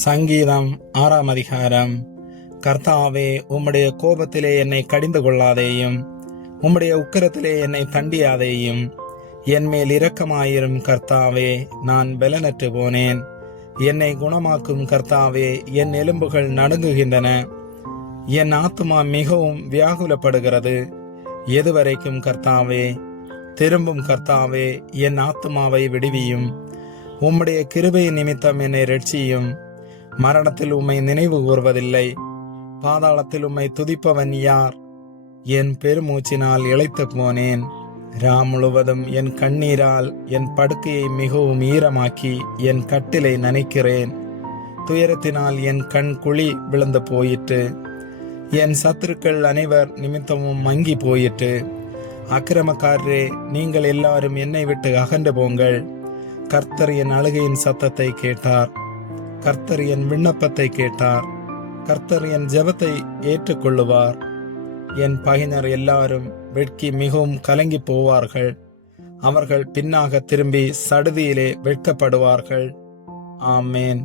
சங்கீதம் 6ஆம் அதிகாரம். கர்த்தாவே, உம்முடைய கோபத்திலே என்னை கடிந்து கொள்ளாதேயும், உம்முடைய உக்கிரத்திலே என்னை தண்டியாதேயும். என் மேல் இரக்கமாயிரும் கர்த்தாவே, நான் பலனற்று போனேன். என்னை குணமாக்கும் கர்த்தாவே, என் எலும்புகள் நடுங்குகின்றன. என் ஆத்துமா மிகவும் வியாகுலப்படுகிறது. எதுவரைக்கும் கர்த்தாவே? திரும்பும் கர்த்தாவே, என் ஆத்துமாவை விடுவியும். உம்முடைய கிருபை நிமித்தம் என்னை இரட்சியும். மரணத்தில் உம்மை நினைவு கூர்வதில்லை. பாதாளத்தில் உம்மை துதிப்பவன் யார்? என் பெருமூச்சினால் இளைத்து போனேன். முழுவதும் என் கண்ணீரால் என் படுக்கையை மிகவும் ஈரமாக்கி என் கட்டிலை நனைக்கிறேன். துயரத்தினால் என் கண் குழி விழுந்து போயிற்று. என் சத்துருக்கள் அனைவர் நிமித்தமும் மங்கி போயிற்று. அக்கிரமக்காரரே, நீங்கள் எல்லாரும் என்னை விட்டு அகன்று போங்கள். கர்த்தர் என் அழுகையின் சத்தத்தை கேட்டார். கர்த்தர் என் விண்ணப்பத்தை கேட்டார். கர்த்தர் என் ஜெபத்தை ஏற்றுக்கொள்ளுவார். என் பகைஞர் எல்லாரும் வெட்கி மிகவும் கலங்கி போவார்கள். அவர்கள் பின்னாக திரும்பி சடுதியிலே வெட்கப்படுவார்கள். ஆமேன்.